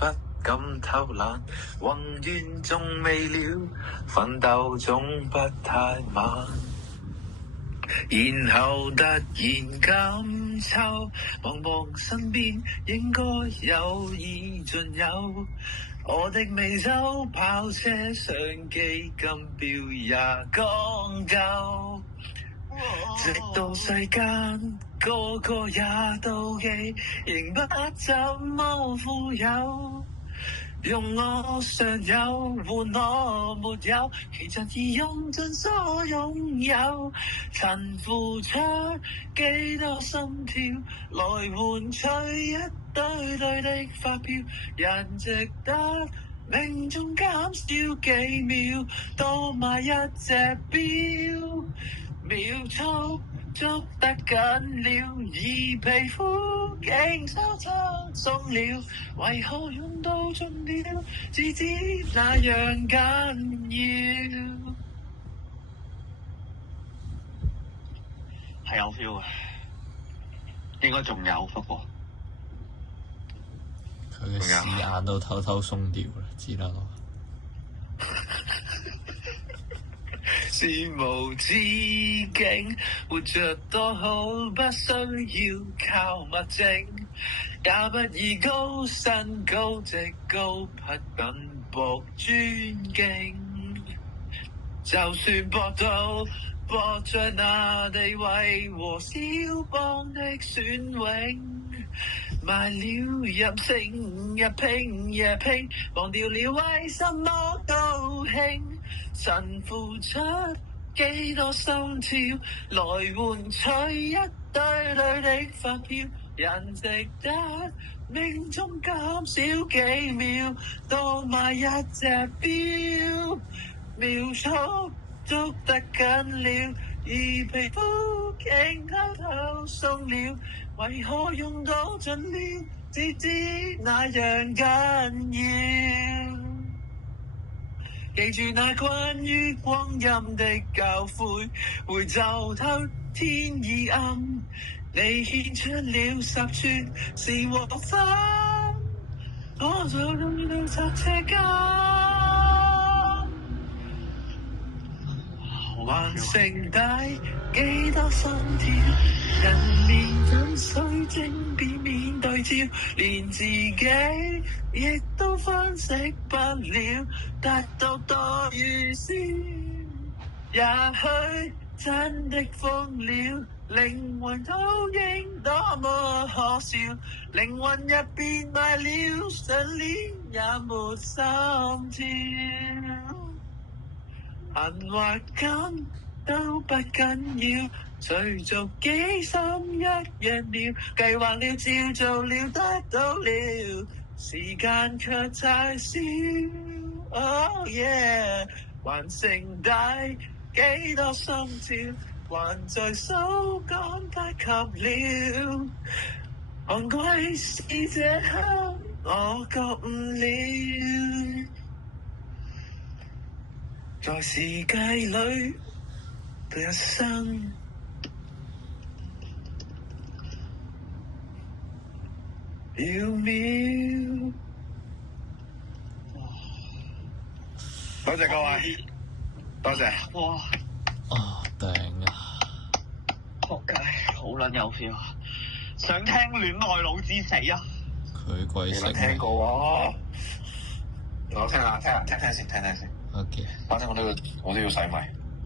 不敢偷懶，宏願仲未了，奮鬥總不太晚。然後突然感秋，望望身邊應該有已盡有，我的美洲跑車相機金錶也講究，直到世間個個也妒忌，仍不怎麼富有。用我尚有換我沒有，其實已用盡所擁有。曾付出幾多心跳，來換取一堆堆的發票。人值得命中減少幾秒，多買一隻錶，秒速捉得緊了，而皮膚竟偷偷鬆了，為何用到盡了，只知那樣緊要。係有 feel 啊，應該仲有，不過佢嘅視眼都偷偷鬆掉啦，知啦。是無止境，活着多好，不需要靠物證，也不以高身高職高匹等博尊敬。就算博到博着那地位和肖邦的選榮，賣了任性日拼夜拼，忘掉了為什麼高興。曾付出幾多心跳，來換取一堆堆的發票。人值得命中減少幾秒，多買一隻錶，秒速捉得緊了，而皮膚竟偷偷鬆了，為何用到盡了，只知那樣緊要。記住那關於光陰的教誨，回就透天已暗，你獻出了10寸是和分，我就用到剎車間，還剩低幾多心跳，人面怎需精變面對照，連自己亦都分析不了，達到多預先，也許真的瘋了，靈魂都應多麼可笑，靈魂入邊賣了上鏈也沒心跳，行或緊都不緊要，隨逐幾心一樣了，計劃了照做了得到了，時間卻太少。Oh yeah， 還剩低幾多心跳，還在手趕不及了，昂貴是這刻我覺悟了，在時計裏的一生。秒秒，多謝各位，多謝。哇！頂啊！仆街，好撚有 feel 啊！想聽戀愛腦之死啊！佢鬼死！你聽過啊？我聽下，聽先。OK。反正我都要洗米。